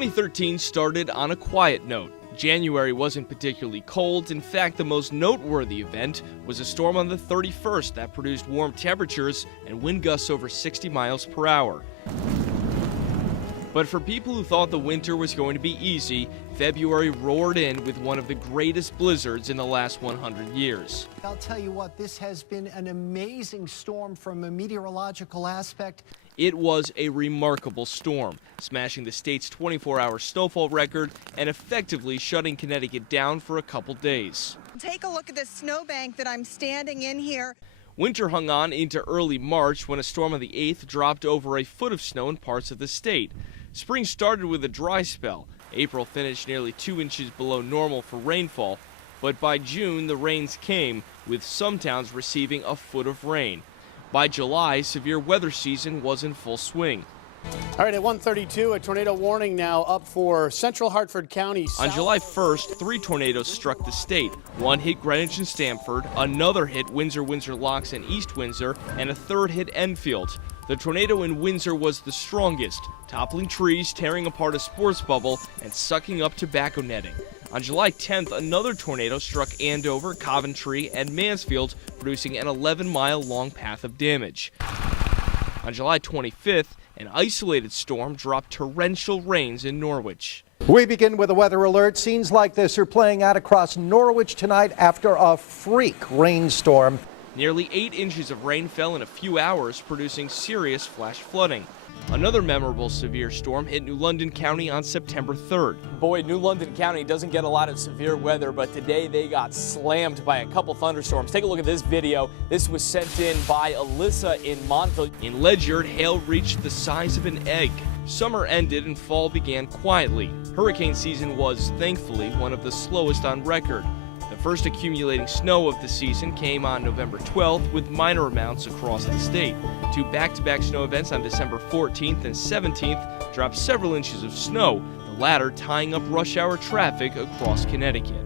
2013 started on a quiet note. January wasn't particularly cold. In fact, the most noteworthy event was a storm on the 31st that produced warm temperatures and wind gusts over 60 miles per hour. But for people who thought the winter was going to be easy, February roared in with one of the greatest blizzards in the last 100 years. I'll tell you what, this has been an amazing storm from a meteorological aspect. It was a remarkable storm, smashing the state's 24-hour snowfall record and effectively shutting Connecticut down for a couple days. Take a look at the snowbank that I'm standing in here. Winter hung on into early March when a storm on the 8th dropped over a foot of snow in parts of the state. Spring started with a dry spell. April finished nearly 2 inches below normal for rainfall, but by June the rains came, with some towns receiving a foot of rain. By July, severe weather season was in full swing. All right, at 1:32, a tornado warning now up for central Hartford County. On July 1st, 3 tornadoes struck the state. One hit Greenwich and Stamford, another hit Windsor, Windsor Locks, and East Windsor, and a third hit Enfield. The tornado in Windsor was the strongest, toppling trees, tearing apart a sports bubble, and sucking up tobacco netting. On July 10th, another tornado struck Andover, Coventry, and Mansfield, producing an 11-mile-long path of damage. On July 25th, an isolated storm dropped torrential rains in Norwich. We begin with a weather alert. Scenes like this are playing out across Norwich tonight after a freak rainstorm. Nearly 8 inches of rain fell in a few hours, producing serious flash flooding. Another memorable severe storm hit New London County on September 3rd. Boy, New London County doesn't get a lot of severe weather, but today they got slammed by a couple thunderstorms. Take a look at this video. This was sent in by Alyssa in Montville. In Ledyard, hail reached the size of an egg. Summer ended and fall began quietly. Hurricane season was, thankfully, one of the slowest on record. The first accumulating snow of the season came on November 12th with minor amounts across the state. 2 back-to-back snow events on December 14th and 17th dropped several inches of snow, the latter tying up rush hour traffic across Connecticut.